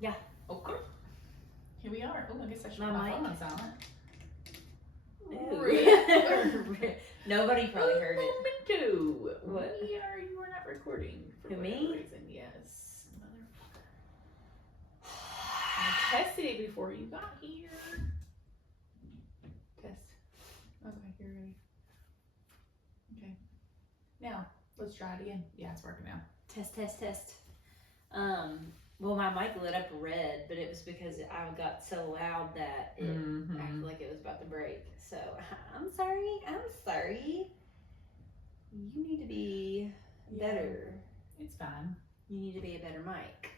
Yeah. Okay. Here we are. Oh, I guess I should My put my mic. phone on silent. Ooh. Nobody probably heard it. Memento. What? You are not recording for Who, whatever me? reason. Yes. Motherfucker. I tested it before you got here. Test. Okay, you're ready. Okay. Now, let's try it again. Yeah, it's working now. Test. Well, my mic lit up red, but it was because I got so loud that it acted like it was about to break. So, I'm sorry. You need to be better. It's fine. You need to be a better mic.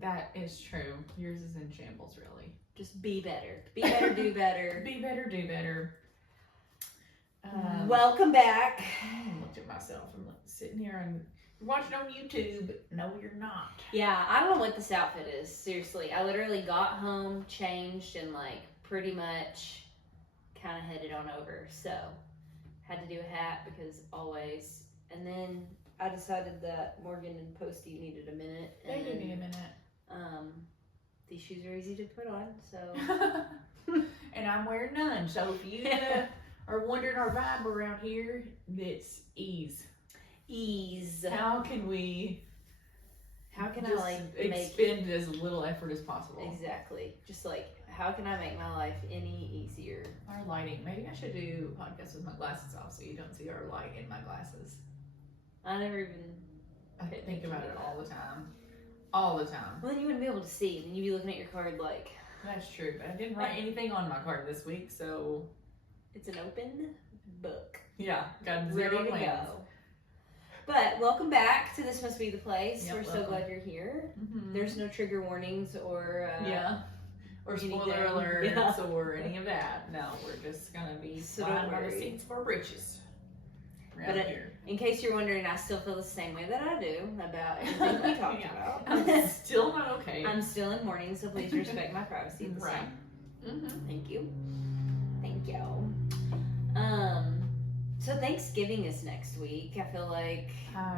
That is true. Yours is in shambles, really. Just be better. Be better, do better. Be better, do better. Welcome back. I looked at myself. I'm like, sitting here and watching on YouTube. No, you're not. Yeah, I don't know what this outfit is. Seriously, I literally got home, changed, and like pretty much kind of headed on over. So had to do a hat because always. And then I decided that Morgan and Posty needed a minute. They do need a minute. These shoes are easy to put on, so. And I'm wearing none. So if you are wondering our vibe around here, it's ease. How can I like expend as little effort as possible? Exactly. Just like, how can I make my life any easier? Our lighting. Maybe I should do a podcast with my glasses off so you don't see our light in my glasses. I never even. I think about it all the time. All the time. Well, then you wouldn't be able to see, and then you'd be looking at your card like. That's true, but I didn't write anything on my card this week, so. It's an open book. Yeah, got ready zero to plans. go. But welcome back to This Must Be the Place. Yep, We're so welcome. glad you're here. Mm-hmm. There's no trigger warnings or or spoiler anything. alerts or any of that. No, we're just gonna be So flying don't on the worry. seats of our britches. But Here. in case you're wondering, I still feel the same way that I do about everything we talked about. I'm still not okay. I'm still in mourning, so please respect my privacy at this Right. time. Mm-hmm. Thank you. So Thanksgiving is next week. I feel like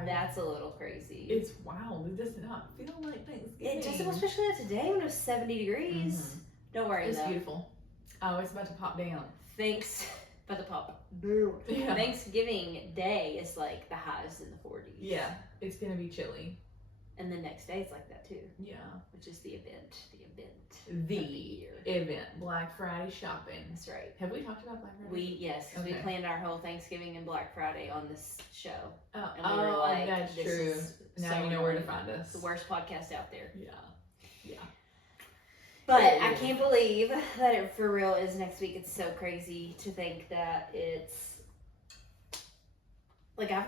that's a little crazy. It's wild. It does not feel like Thanksgiving. It doesn't, especially not today when it was 70 degrees. Mm-hmm. Don't worry It's though. beautiful. Oh, it's about to pop down. Thanks, but the pop. Yeah. Thanksgiving Day is like the highs in the 40s. Yeah, it's gonna be chilly. And the next day it's like that too. Yeah. Which is the event. The of the year. event, Black Friday shopping. That's right. Have we talked about Black Friday? Yes, because we planned our whole Thanksgiving and Black Friday on this show. Oh, And we were like, that's this true. is Now so you know where to annoying. find us. It's the worst podcast out there. Yeah. But Yeah. I can't believe that it for real is next week. It's so crazy to think that it's like I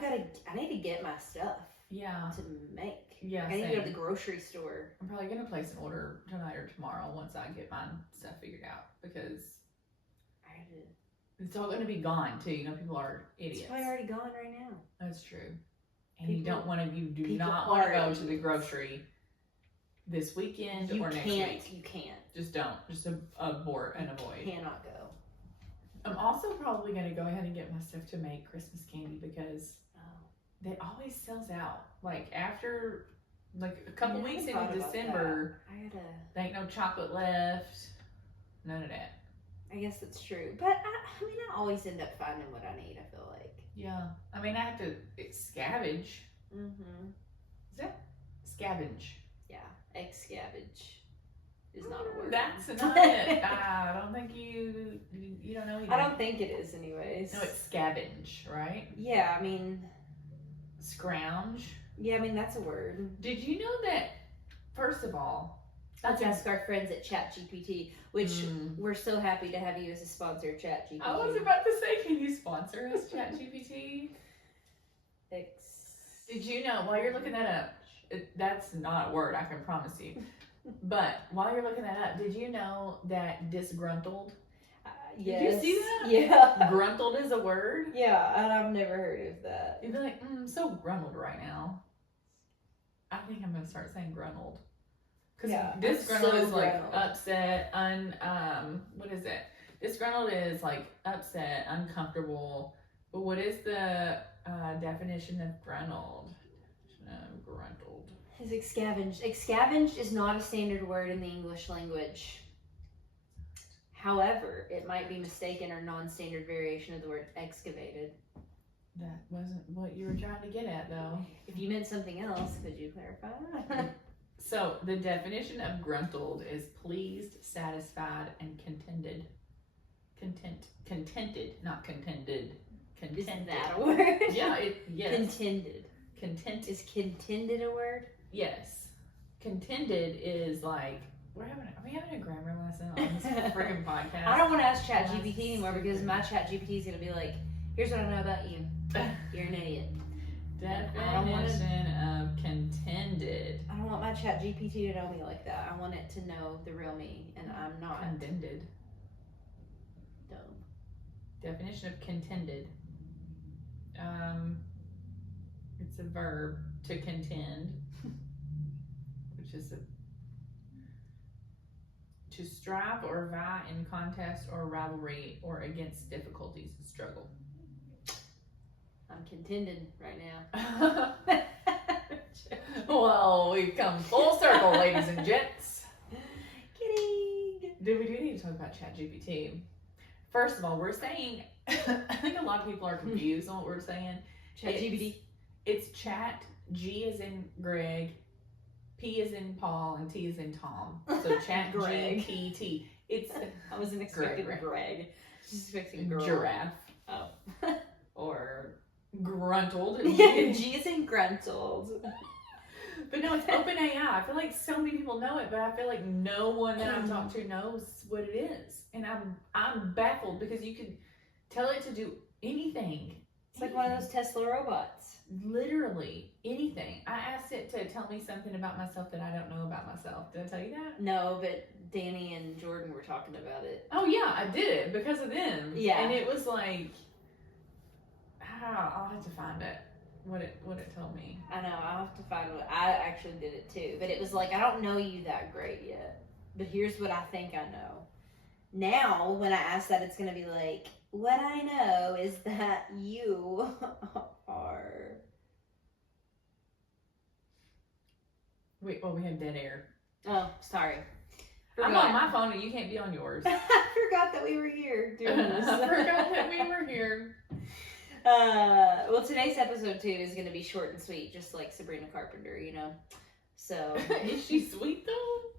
need to get my stuff Yeah. to make. Yeah. Like, I need to go to same. the grocery store. I'm probably gonna place an order tonight or tomorrow once I get my stuff figured out because I had to, it's all gonna be gone too. You know, people are idiots. it's probably already gone right now. That's true. And People- you do people not want to are- go to the grocery this weekend You or next can't. week. You can't. Just don't. Just abort and avoid. Cannot go. I'm also probably gonna go ahead and get my stuff to make Christmas candy because Oh. that always sells out. Like after like a couple I weeks never thought into about December, I gotta. there ain't no chocolate left. None of that. I guess that's true. But I mean, I always end up finding what I need. I feel like. Yeah. I mean, I have to scavenge. Mm-hmm. Is that scavenge? Yeah. Excavage is not a word. That's not it. I don't think you don't know either. I don't think it is, anyways. No, it's scavenge, right? Yeah, I mean. Scrounge. Yeah, I mean that's a word. Did you know that? First of all, Let's ask our friends at ChatGPT, which we're so happy to have you as a sponsor, ChatGPT. I was about to say, can you sponsor us, ChatGPT? Did you know, while you're looking that up, that's not a word, I can promise you. But while you're looking that up, did you know that disgruntled? Yes. Did you see that? Yeah. Gruntled is a word? Yeah, and I've never heard of that. You'd be like, I'm so gruntled right now. I think I'm going to start saying gruntled. Because disgruntled is like upset, what is it? Disgruntled is like upset, uncomfortable. But what is the definition of gruntled? Gruntled. Is excavenged. Excavenged is not a standard word in the English language. However, it might be mistaken or non-standard variation of the word excavated. That wasn't what you were trying to get at, though. If you meant something else, could you clarify? So, the definition of gruntled is pleased, satisfied, and contented. Contented, not contended. Contented. Is that a word? Yeah, yes. Contended. Content. Is contended a word? Yes. Contended is like, are we having a grammar lesson on this friggin' podcast? I don't want to ask ChatGPT anymore because my ChatGPT is going to be like, here's what I know about you. You're an idiot. Definition of contended. I don't want my ChatGPT to know me like that. I want it to know the real me, and I'm not. Contended. Dumb. Definition of contended. It's a verb, to contend, which is to strive or vie in contest or rivalry or against difficulties and struggle. I'm contended right now. Well, we've come full circle, ladies and gents. Kidding. We do need to talk about ChatGPT. First of all, we're saying, I think a lot of people are confused on what we're saying. ChatGPT. It's chat, G is in Greg, P is in Paul, and T is in Tom. So chat, Greg. GPT. It's I wasn't expecting Greg. Just expecting girl. Giraffe. Oh. Or gruntled. G is in gruntled. But no, it's OpenAI. I feel like so many people know it, but I feel like no one that I've talked to knows what it is. And I'm baffled because you could tell it to do anything. It's like one of those Tesla robots. Literally anything. I asked it to tell me something about myself that I don't know about myself. Did I tell you that? No, but Danny and Jordan were talking about it. Oh yeah, I did it because of them. Yeah. And it was like, I'll have to find it. What it told me. I know, I'll have to find what I actually did it too. But it was like, I don't know you that great yet. But here's what I think I know. Now, when I ask that, it's gonna be like, what I know is that you are. Wait, we have dead air. Oh, sorry. I'm on my phone and you can't be on yours. I forgot that we were here doing this. I forgot that we were here. Well, today's episode 2 is going to be short and sweet, just like Sabrina Carpenter, you know? So. Is she sweet though?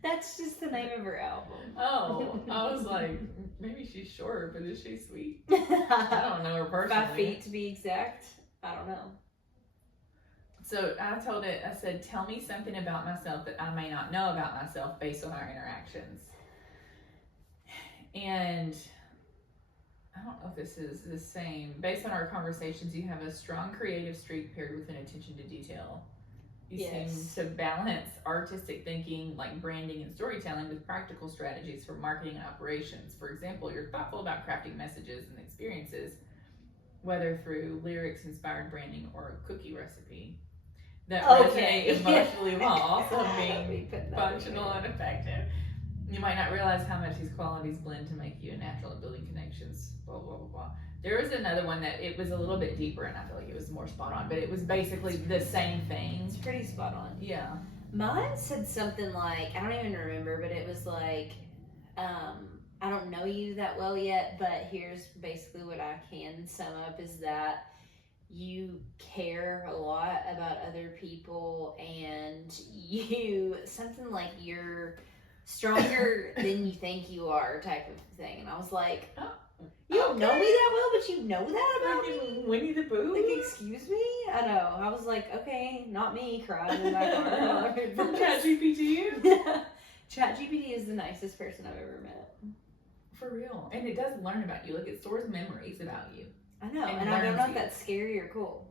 That's just the name of her album. Oh, I was like, maybe she's short, but is she sweet? I don't know her personally. 5 feet to be exact. I don't know. So I told it, I said, tell me something about myself that I may not know about myself based on our interactions. And I don't know if this is the same. Based on our conversations, you have a strong creative streak paired with an attention to detail. You seem to balance artistic thinking like branding and storytelling with practical strategies for marketing and operations. For example, you're thoughtful about crafting messages and experiences, whether through lyrics-inspired branding or a cookie recipe that resonate emotionally while also being functional and effective. You might not realize how much these qualities blend to make you a natural at building connections, blah, blah, blah, blah. There was another one that it was a little bit deeper and I feel like it was more spot on, but it was basically the same thing. It's pretty spot on. Yeah. Mine said something like, I don't even remember, but it was like, I don't know you that well yet, but here's basically what I can sum up is that you care a lot about other people and something like you're stronger than you think you are type of thing. And I was like, you don't know me that well, but you know that about me? Winnie the Pooh? Like, excuse me? I know. I was like, okay, not me, crying in my car. From ChatGPT? Yeah. ChatGPT is the nicest person I've ever met. For real. And it does learn about you. Like, it stores memories about you. I know. And I don't know if that's scary or cool.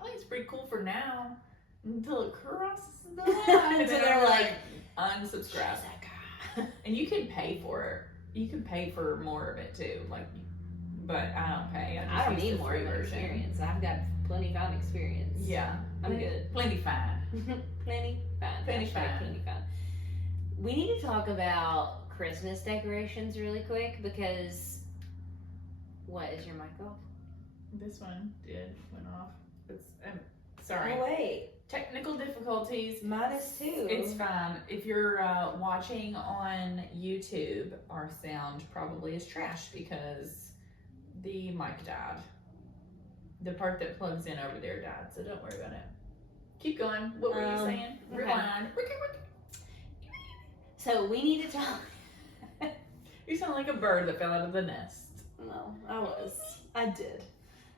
I think it's pretty cool for now. Until it crosses the line. Until they're like, unsubscribe. And you can pay for it. You can pay for more of it too. Like, but I don't pay. I don't need more of an experience. I've got plenty fine experience. Yeah. I'm good. Plenty fine. Plenty fine. Plenty fine. Plenty fine. We need to talk about Christmas decorations really quick because what is your mic off? This one went off. It's sorry. Oh wait. technical difficulties. Mine is too. It's fine. If you're watching on YouTube, our sound probably is trash because the mic died. The part that plugs in over there died, so don't worry about it. Keep going. What were you saying? Okay. Rewind. So we need to talk. You sound like a bird that fell out of the nest. No, I did.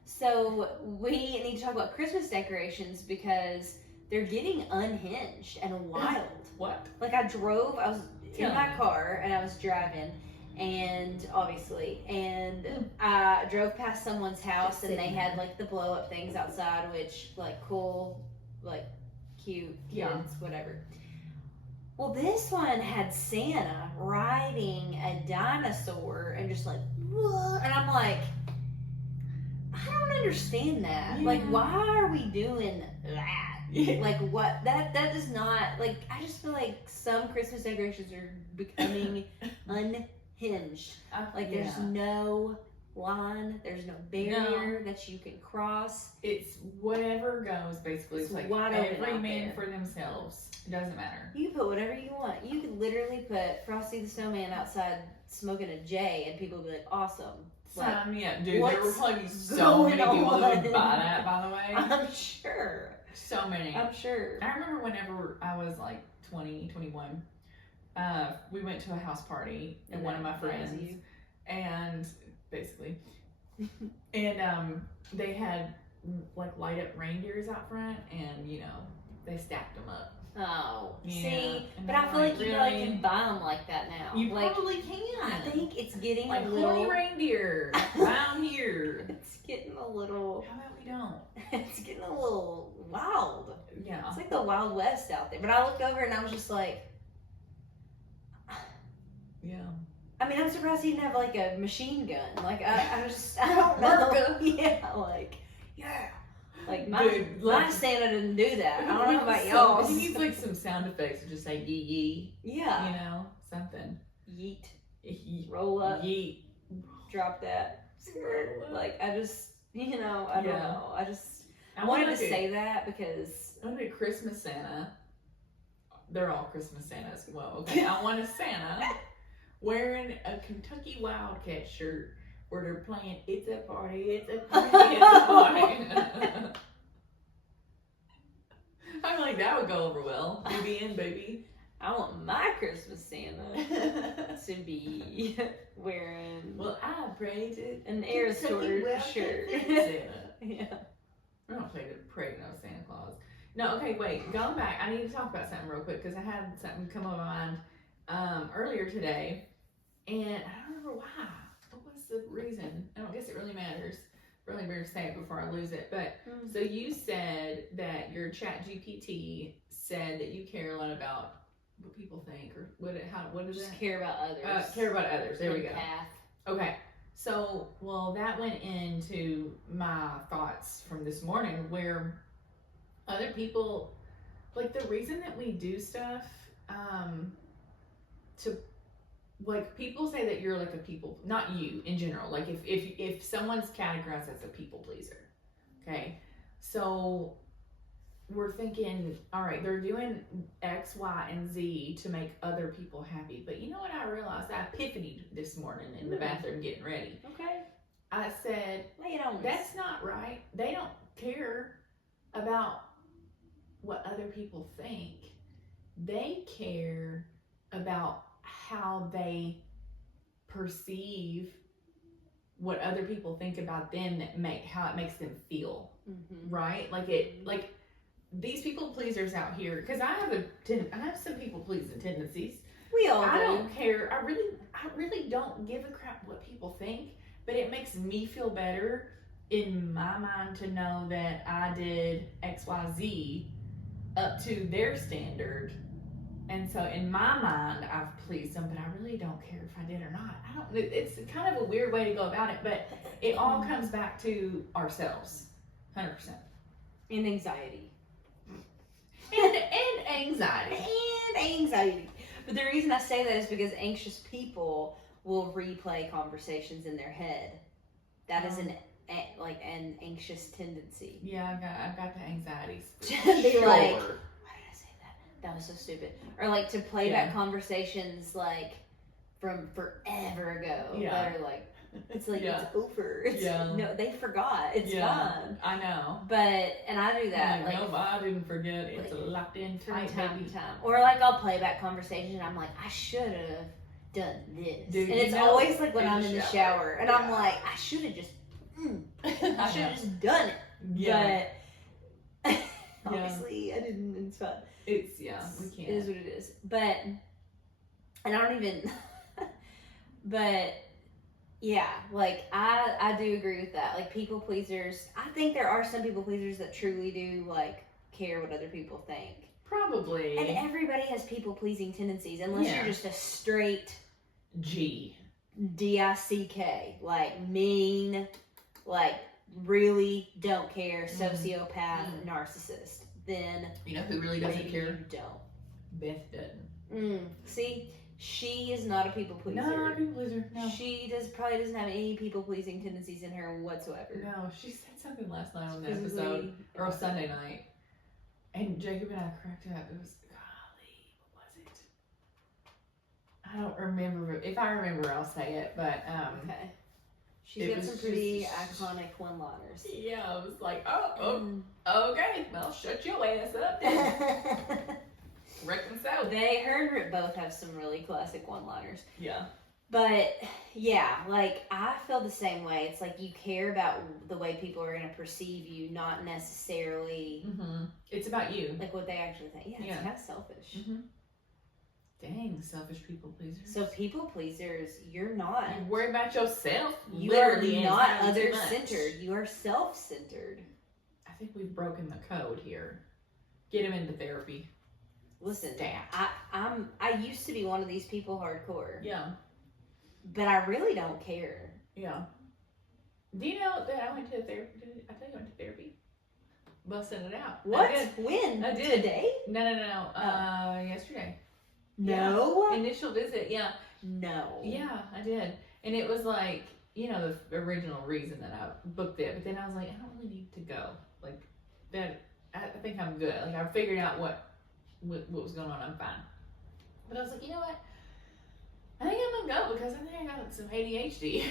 So we need to talk about Christmas decorations because they're getting unhinged and wild. What? Like I was in my car and I was driving, and I drove past someone's house and they had like the blow up things outside, which like cool, like cute kids, whatever. Well, this one had Santa riding a dinosaur and just like, whoa, and I'm like, I don't understand that. Yeah. Like, why are we doing that? Yeah. Like, what? That does not, like, I just feel like some Christmas decorations are becoming unhinged. Like, there's no line, there's no barrier that you can cross. It's whatever goes, basically. It's like every man for themselves. It doesn't matter. You can put whatever you want. You could literally put Frosty the Snowman outside smoking a J and people would be like, awesome. Sign me up, dude. There were probably so many people that would buy that, by the way. I'm sure. So many. I'm sure. I remember whenever I was like 20, 21, we went to a house party and one of my friends, and basically, and they had like light up reindeers out front, and you know, they stacked them up. Oh, yeah. See, but I feel like you really can buy them like that now. You like, probably can. I think it's getting like a little horny reindeer down here. It's getting a little. How about we don't? It's getting a little wild. Yeah, it's like the Wild West out there. But I looked over and I was just like, yeah. I mean, I'm surprised he didn't have like a machine gun. Like I don't know. Yeah, like yeah. Like my Santa didn't do that. I don't know about y'all. He needs like some sound effects to just say yee yee. Yeah. You know, something. Yeet. Roll up. Yeet. Drop that. Like I just, you know, I don't know. I wanted to say that because I want a Christmas Santa. They're all Christmas Santas. Well, okay. I want a Santa wearing a Kentucky Wildcat shirt. Where they're playing, it's a party, it's a party, it's a party. I'm like, that would go over well. BB and baby. I want my Christmas Santa to be wearing. Well, I prayed it. An air sword shirt. Yeah. I don't pray to no Santa Claus. No, okay, wait. Going back, I need to talk about something real quick because I had something come on my mind earlier today, and I don't remember why. The reason, I don't guess it really matters. Really better to say it before I lose it. But so you said that your Chat GPT said that you care a lot about what people think, or what is Just it? Care about others. Care about others. There we go. Path. Okay. So, well, that went into my thoughts from this morning, where other people, like the reason that we do stuff, to. Like, people say that you're like a people, not you in general, like if someone's categorized as a people pleaser, okay, so we're thinking, all right, they're doing X, Y, and Z to make other people happy, but you know what I realized? I epiphanied this morning in the bathroom getting ready. Okay. I said, lay it on. That's not right. They don't care about what other people think. They care about how they perceive what other people think about them, how it makes them feel, right? Like these people pleasers out here, because I have some people pleasing tendencies. We all do. I don't care. I really don't give a crap what people think, but it makes me feel better in my mind to know that I did XYZ up to their standard. And so in my mind, I've pleased them, but I really don't care if I did or not. It's kind of a weird way to go about it, but it all comes back to ourselves, 100%. And anxiety. And anxiety. And anxiety. But the reason I say that is because anxious people will replay conversations in their head. That is an like an anxious tendency. Yeah, I've got the anxieties. To be like, why did I say that? That was so stupid. Or like to play back conversations like from forever ago. Yeah. That are like, it's like it's over. It's, no, they forgot. It's gone. I know. And I do that. Like, no, I didn't forget. It's locked in tight, from time to time. Or like I'll play back conversations and I'm like, I should have done this. Dude, and it's always like when I'm in the shower and I'm like, I should have just I should have just done it. Yeah. But obviously I didn't, and it's fun. We can't. It is what it is. But, and I don't even, but yeah, like I do agree with that. Like people pleasers, I think there are some people pleasers that truly do like care what other people think. Probably. And everybody has people pleasing tendencies unless you're just a straight DICK, like mean, like really don't care, sociopath, narcissist. Then you know who really doesn't care? You don't. Beth doesn't. See, she is not a people pleaser. No, not a people pleaser. No. She probably doesn't have any people pleasing tendencies in her whatsoever. No, she said something last night on the episode, or Sunday night, and Jacob and I cracked up. It was, golly, what was it? I don't remember. If I remember, I'll say it. But okay. She's got some pretty iconic one-liners. Yeah, I was like, okay, well, shut your ass up then. Reckon so. Her and Rip both have some really classic one-liners. Yeah. But, yeah, like, I feel the same way. It's like you care about the way people are going to perceive you, not necessarily... It's about you. Like, what they actually think. Yeah, it's kind of selfish. Dang, selfish people pleasers. So people pleasers, you're not. You worry about yourself. You are not other-centered. You are self-centered. I think we've broken the code here. Get him into therapy. Listen, I used to be one of these people hardcore. Yeah. But I really don't care. Yeah. Do you know that I went to therapy? I tell you I went to therapy. Busting it out. What? When? I did. Today? No. Yesterday. No. Yeah. Initial visit, yeah. No. Yeah, I did. And it was like, you know, the original reason that I booked it. But then I was like, I don't really need to go. Like, that. I think I'm good. Like, I figured out what was going on. I'm fine. But I was like, you know what? I think I'm gonna go because I think I got some ADHD.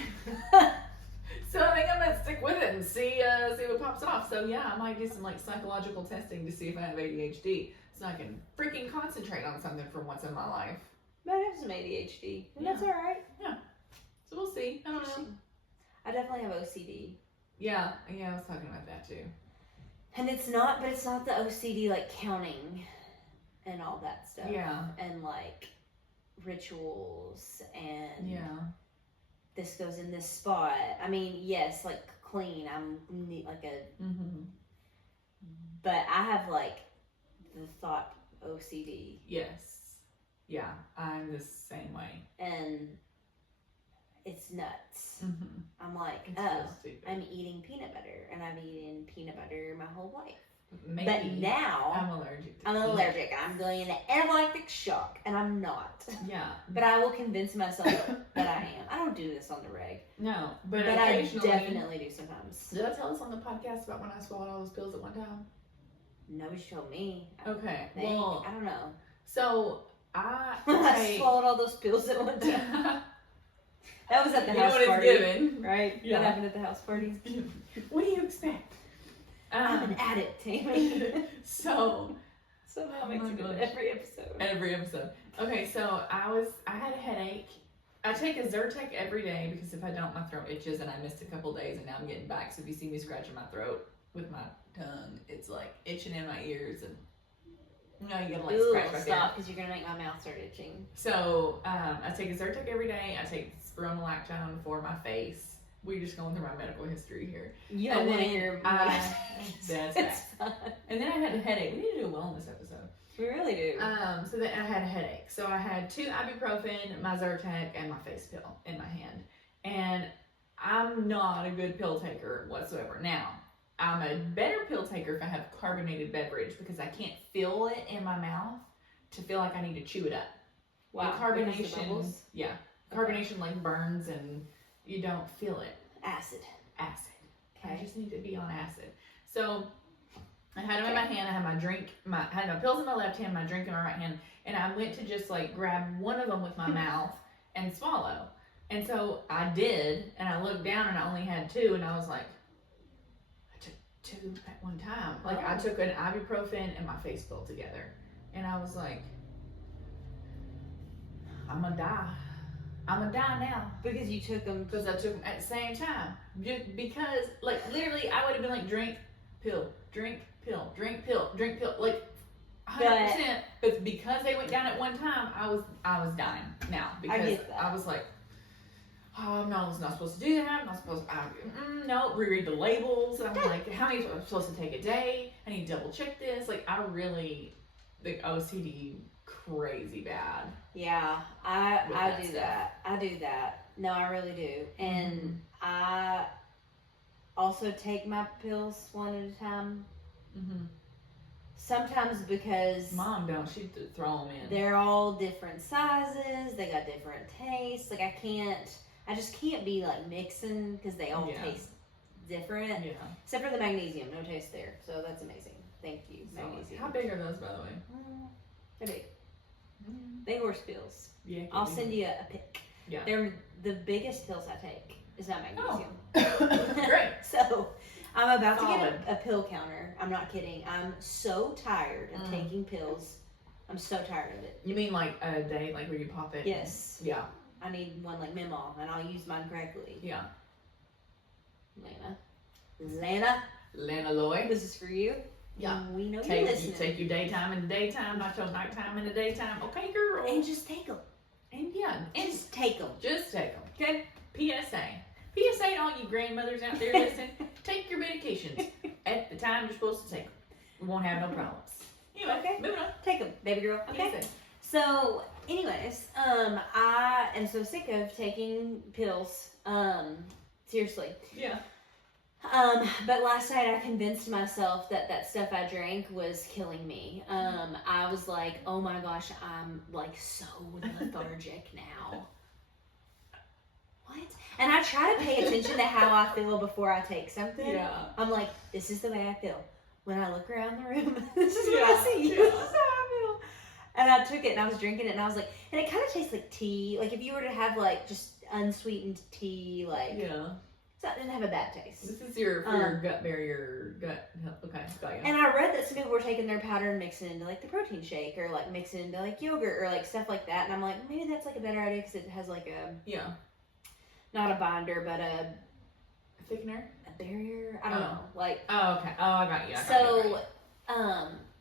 So I think I'm gonna stick with it and see what pops off. So yeah, I might do some like psychological testing to see if I have ADHD, so I can freaking concentrate on something for once in my life. Might have some ADHD, and that's all right. Yeah. So we'll see. I don't know. I definitely have OCD. Yeah, I was talking about that too. And it's not the OCD like counting and all that stuff. Yeah. And like rituals and this goes in this spot. I mean, yes, like clean. I'm like a, but I have like the thought OCD. Yes. Yeah, I'm the same way. And it's nuts. I'm like, it's I'm eating peanut butter, and I've eaten peanut butter my whole life. Maybe. But now I'm allergic. I'm allergic. I'm going into anaphylactic shock, and I'm not. Yeah. But I will convince myself that I am. I don't do this on the reg. No, but I definitely do sometimes. Did I tell us on the podcast about when I swallowed all those pills at one time? Nobody told me. Okay. Well, I don't know. So I swallowed all those pills at one time. That was at the house party, given. Right? Yeah. That happened at the house party. What do you expect? I'm an addict, Tammy. So that makes it good every episode. Every episode. Okay, so I had a headache. I take a Zyrtec every day because if I don't, my throat itches, and I missed a couple days, and now I'm getting back. So if you see me scratching my throat with my tongue, it's like itching in my ears, and you gotta like scratch right stop, because you're gonna make my mouth start itching. So I take a Zyrtec every day. I take spironolactone for my face. We're just going through my medical history here. You don't want to hear that's fine. And then I had a headache. We need to do a wellness episode. We really do. So then I had a headache. So I had 2 ibuprofen, my Zyrtec, and my face pill in my hand. And I'm not a good pill taker whatsoever. Now, I'm a better pill taker if I have carbonated beverage because I can't feel it in my mouth to feel like I need to chew it up. Wow. The carbonation, carbonation like burns and you don't feel it. Acid. I just need to be on acid. So I had them in my hand. I had I had my pills in my left hand, my drink in my right hand, and I went to just like grab one of them with my mouth and swallow. And so I did, and I looked down and I only had 2, and I was like, I took 2 at one time. Like I took an ibuprofen and my face pulled together, and I was like, I'm gonna die. I'm gonna die now. Because you took them. Because I took them at the same time. Because, like, literally, I would have been like, drink, pill, drink, pill, drink, pill, drink, pill, like 100%. But because they went down at one time, I was dying now. Because I was like, oh no, I was not supposed to do that. I'm not supposed to, no, reread the labels. And I'm like, how many am I supposed to take a day? I need to double check this. Like, I really, the OCD crazy bad. Yeah, I do that. I do that. No, I really do. And I also take my pills one at a time. Sometimes because Mom don't, she'd throw them in. They're all different sizes. They got different tastes. Like I just can't be like mixing because they all taste different. Yeah. Except for the magnesium, no taste there. So that's amazing. Thank you, magnesium. How big are those, by the way? They're big. They horse pills. Yeah. I'll send you a pic. Yeah. They're the biggest pills I take. Is not magnesium. Oh. Great. So I'm about to get a pill counter. I'm not kidding. I'm so tired of taking pills. I'm so tired of it. You mean like a day, like where you pop it? Yes. Yeah. I need one like Memol, and I'll use mine correctly. Yeah. Lana Lloyd. This is for you. Yeah. We know you're listening. You take your daytime in the daytime, not your nighttime in the daytime. Okay, girl. And just take them. And yeah. And just take them. Just take them. Okay? PSA. PSA to all you grandmothers out there listening. Take your medications at the time you're supposed to take them. We won't have no problems. Anyway, okay. Moving on. Take them, baby girl. Okay. PSA. So, anyways, I am so sick of taking pills. Seriously. Yeah. But last night I convinced myself that stuff I drank was killing me. I was like, oh my gosh, I'm like so lethargic now. What? And I try to pay attention to how I feel before I take something. Yeah. I'm like, this is the way I feel. When I look around the room, this is what I see. Yeah. This is how I feel. And I took it and I was drinking it and I was like, and it kind of tastes like tea. Like if you were to have like just unsweetened tea, like. Yeah. So it didn't have a bad taste. This is your gut barrier, okay, got you. And I read that some people were taking their powder and mixing it into like the protein shake or like mixing it into like yogurt or like stuff like that. And I'm like, maybe that's like a better idea because it has like a not a binder but a thickener, a barrier. I don't know. Like okay. Oh, I got you.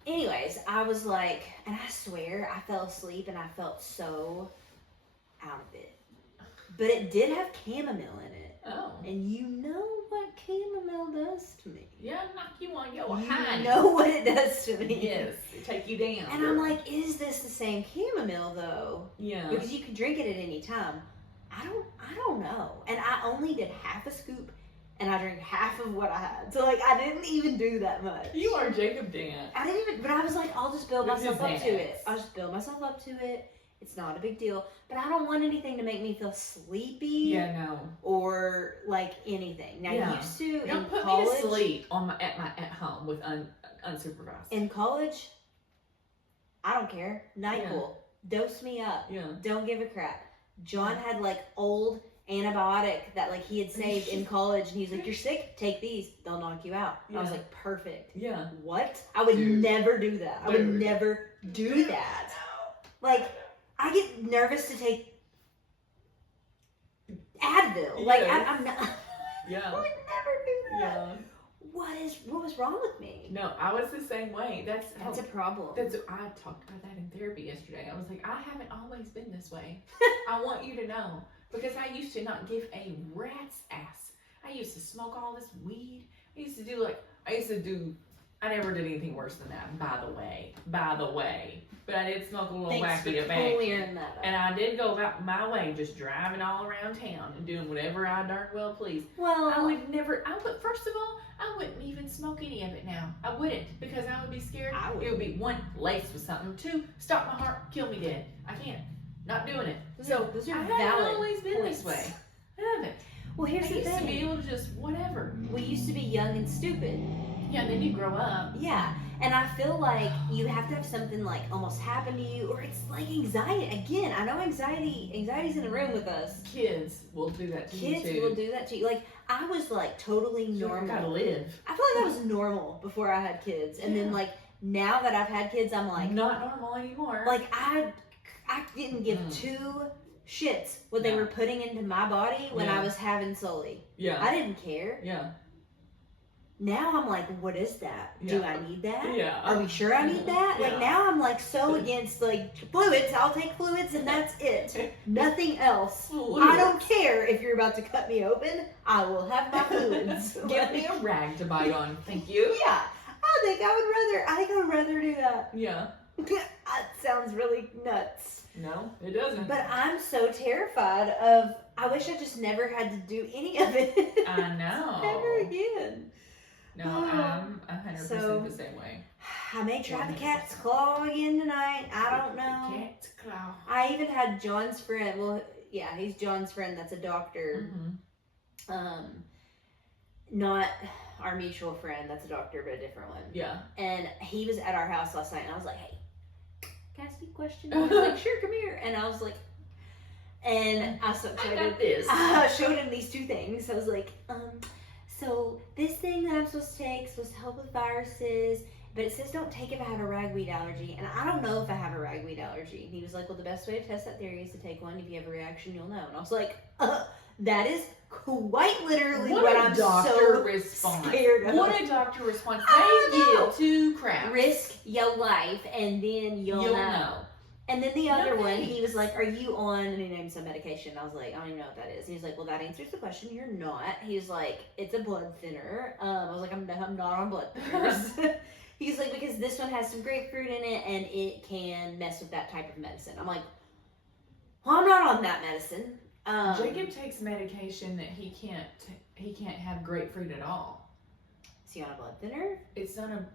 Anyways, I was like, and I swear I fell asleep and I felt so out of it. But it did have chamomile in it. Oh. And you know what chamomile does to me. Yeah, knock you on your high. You know what it does to me. Yes, it take you down. And I'm like, is this the same chamomile though? Yeah. Because you can drink it at any time. I don't know. And I only did half a scoop and I drank half of what I had. So like I didn't even do that much. You are Jacob Dan. I didn't even, but I was like, I'll just build myself up to it. I'll just build myself up to it. It's not a big deal, but I don't want anything to make me feel sleepy. Yeah, no. Or like anything. Now, I used to don't put college, me to sleep at home with unsupervised. In college, I don't care. NyQuil, dose me up. Yeah. Don't give a crap. John had like old antibiotic that like he had saved in college, and he's like, "You're sick? Take these. They'll knock you out." Yeah. I was like, "Perfect." Yeah. What? I would never do that. I would never do that. Like. I get nervous to take Advil. Like I'm not. Yeah. I would never do that. Yeah. What was wrong with me? No, I was the same way. That's a problem. I talked about that in therapy yesterday. I was like, I haven't always been this way. I want you to know, because I used to not give a rat's ass. I used to smoke all this weed. I never did anything worse than that, by the way. But I did smoke a little wacky tobacco. And I did go about my way, just driving all around town and doing whatever I darn well pleased. Well, first of all, I wouldn't even smoke any of it now. I wouldn't, because I would be scared. It would be 1, laced with something. 2, stop my heart, kill me dead. I can't. Not doing it. Those are I valid haven't always been points. this way. I haven't. Well, here's the used to be thing. able to just whatever. We used to be young and stupid. Yeah, and then you grow up. Yeah. And I feel like you have to have something like almost happen to you, or it's like anxiety. Again, I know anxiety's in the room with us. Kids will do that to you too. Kids will do that to you. Like, I was like totally normal. You gotta live. I feel like I was normal before I had kids. And then like now that I've had kids, I'm like not normal anymore. Like I didn't give two shits what they were putting into my body when I was having Sully. Yeah. I didn't care. Yeah. Now I'm like, what is that? Yeah. Do I need that? Yeah. Are we sure I need that? Yeah. Like now I'm like so against like fluids. I'll take fluids and that's it. Nothing else. Fluids. I don't care if you're about to cut me open. I will have my fluids. Give me a rag to bite on. Thank you. Yeah. I think I would rather do that. Yeah. That sounds really nuts. No, it doesn't. But I'm so terrified of. I wish I just never had to do any of it. I know. Never again. No, I'm 100% the same way. I may try the cat's claw again tonight. I don't know. The cat's claw. I even had John's friend. Well, yeah, he's John's friend. That's a doctor. Mm-hmm. Not our mutual friend. That's a doctor, but a different one. Yeah. And he was at our house last night, and I was like, "Hey, can I ask you a question?" He was like, "Sure, come here." And I was like, and I showed him these two things. I was like, so this thing that I'm supposed to take is supposed to help with viruses, but it says don't take if I have a ragweed allergy, and I don't know if I have a ragweed allergy. And he was like, well, the best way to test that theory is to take one. If you have a reaction, you'll know. And I was like, that is quite literally what I'm so scared of. What a doctor response. They give two craps. Risk your life, and then you'll know. And then the other one, he was like, are you on, and he named some medication. I was like, I don't even know what that is. He was like, well, that answers the question. You're not. He was like, it's a blood thinner. I was like, I'm not on blood thinners. He's like, because this one has some grapefruit in it, and it can mess with that type of medicine. I'm like, well, I'm not on that medicine. Jacob takes medication that he can't have grapefruit at all. Is he on a blood thinner? He's on a,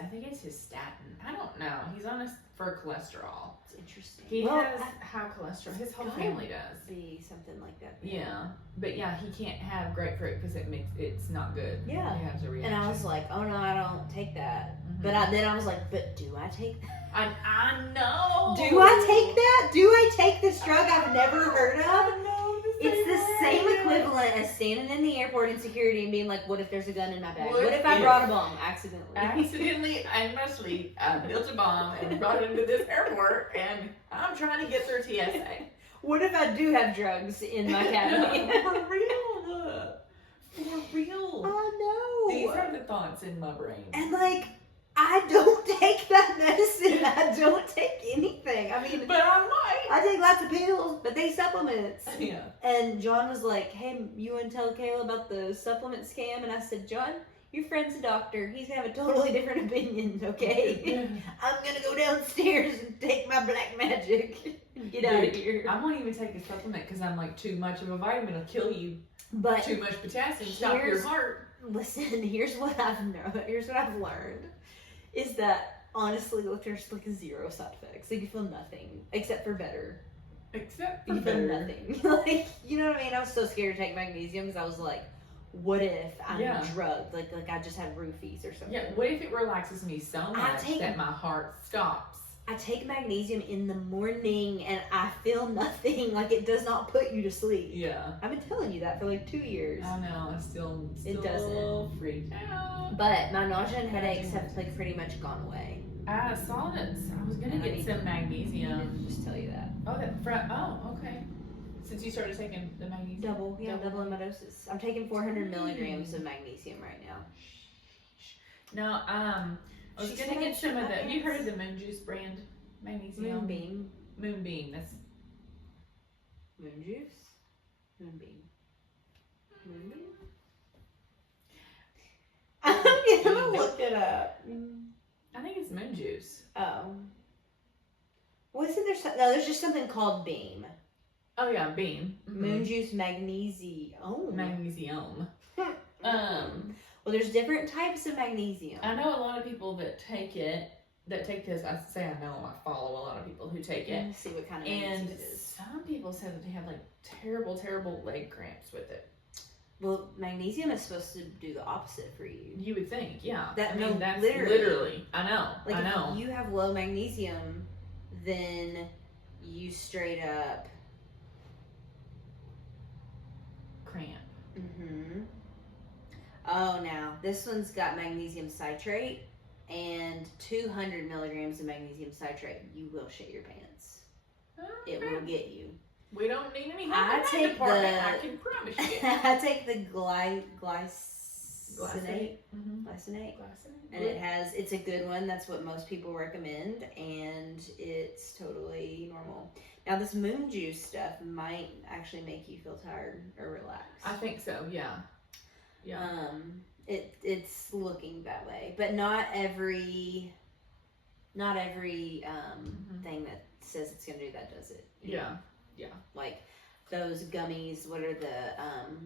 I think it's his statin. I don't know. He's on a, for cholesterol. It's interesting. He has high cholesterol. His whole family does. Be something like that. Yeah. But yeah, he can't have grapefruit because it's not good. Yeah. He has a reaction. And I was like, oh no, I don't take that. Mm-hmm. But then I was like, but do I take that? I know. Do I take that? Do I take this drug I've never heard of? It's the same equivalent as standing in the airport in security and being like, what if there's a gun in my bag? What if I brought a bomb accidentally? In my sleep, I built a bomb and brought it into this airport, and I'm trying to get through TSA. What if I do have drugs in my cabinet? For real. For real. I know. These are the thoughts in my brain. And like, I don't take that medicine. I don't take anything. I mean, but I might. I take lots of pills, but they supplements. Yeah. And John was like, hey, you want to tell Kayla about the supplement scam? And I said, John, your friend's a doctor. He's going to have a totally different opinion, okay? I'm going to go downstairs and take my black magic and get out of here. I won't even take a supplement because I'm like, too much of a vitamin will kill you. But too much potassium, stop your heart. Listen, here's what I've learned. Is that honestly, look, there's like zero side effects. Like you feel nothing except for better. Except for you better. feel nothing. Like, you know what I mean? I was so scared to take magnesium because I was like, what if I'm drugged? Like I just had roofies or something. Yeah. What if it relaxes me so much that my heart stops? I take magnesium in the morning and I feel nothing. Like it does not put you to sleep. Yeah. I've been telling you that for like 2 years. I know. Still it doesn't. Freaked out. But my nausea and headaches have like pretty much gone away. I saw it. I was gonna get some magnesium. I need to just tell you that. Oh, Oh, okay. Since you started taking the magnesium. Double in my doses. I'm taking 400 milligrams of magnesium right now. No, I was gonna get some of the. Have you heard of the Moon Juice brand magnesium? Moonbeam. That's Moon Juice. Moonbeam. I'm gonna look it up. I think it's Moon Juice. Oh. Wasn't there? No, there's just something called Beam. Oh yeah, Beam. Mm-hmm. Moon Juice Magnesium. Magnesium. Well, there's different types of magnesium. I know a lot of people that take this. I say I know them. I follow a lot of people who to take it. See what kind of And magnesium it is. some people said that they have like terrible leg cramps with it. Well, magnesium is supposed to do the opposite for you. You would think, yeah. That's literally. I know. Like, I know. if you have low magnesium, then you straight up Cramp. Mm-hmm. Oh, now this one's got magnesium citrate and 200 milligrams of magnesium citrate. You will shit your pants. Okay. It will get you. We don't need any help I in that take department, the- I can promise you. I take the glycinate, Mm-hmm. glycinate, and it's a good one. That's what most people recommend, and it's totally normal. Now, this moon juice stuff might actually make you feel tired or relaxed. I think so. Yeah. Yeah. It's looking that way, but not every thing that says it's gonna do that does it. Yeah. Yeah. Like those gummies. What are the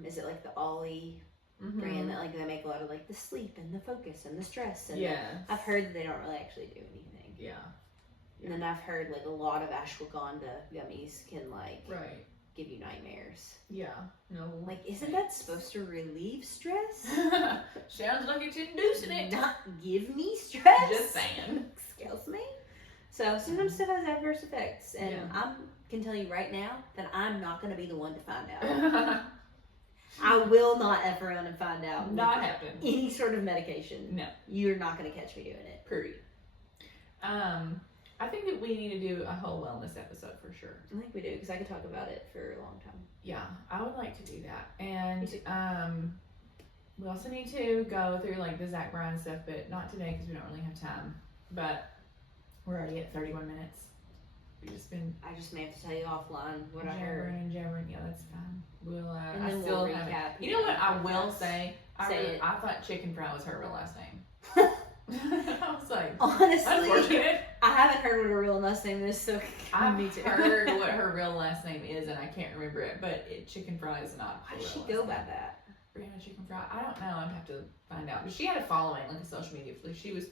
is it like the Ollie brand that like they make a lot of like the sleep and the focus and the stress and I've heard that they don't really actually do anything. Yeah. And then I've heard like a lot of ashwagandha gummies can like give you nightmares. Yeah. No. Like, isn't that supposed to relieve stress? Sounds like it's inducing it. Not give me stress. Just saying. Excuse me. So sometimes stuff has adverse effects, and I can tell you right now that I'm not going to be the one to find out. I will not ever run and find out. Not happen. Any sort of medication. No. You're not going to catch me doing it. Period. I think that we need to do a whole wellness episode for sure. I think we do, because I could talk about it for a long time. Yeah, I would like to do that. And we also need to go through like the Zach Bryan stuff, but not today because we don't really have time. But we're already at 31 minutes. We just been. I just may have to tell you offline what I jabbering heard. and jabbering. Yeah, that's fine. We'll. And I then still we'll haven't. recap. You know what I will say? Say it. I thought Chicken Fry was her real last name. I was like, honestly, unfortunate. I haven't heard what her real last name is, so I've me too. heard what her real last name is, and I can't remember it. But Chicken Fry is not. Why her does she real go last by name. that? Brianna Chicken Fry. I don't know. I'd have to find out. But she had a following, like a social media. Like she was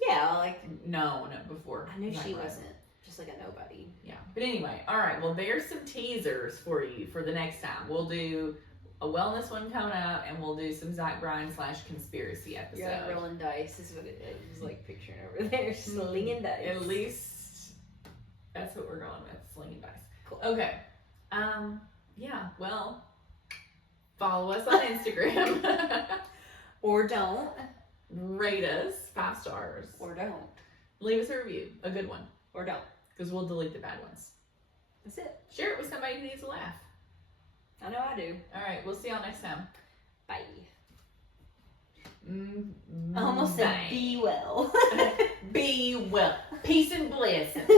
known before. I knew Zach she Bryan. wasn't just like a nobody. Yeah. But anyway, all right. Well, there's some teasers for you for the next time. We'll do a wellness one coming up, and we'll do some Zach Bryan / conspiracy episode. You're like rolling dice is what it was like picturing over there, slinging dice. At least that's what we're going with, slinging dice. Cool. Okay. Yeah. Well, follow us on Instagram. Or don't. Rate us 5 stars. Or don't. Leave us a review, a good one, Or don't. because we'll delete the bad ones. That's it. Share it with somebody who needs a laugh. I know I do. All right, we'll see y'all next time. Bye. I I almost said be well. Be well. Peace and blessings.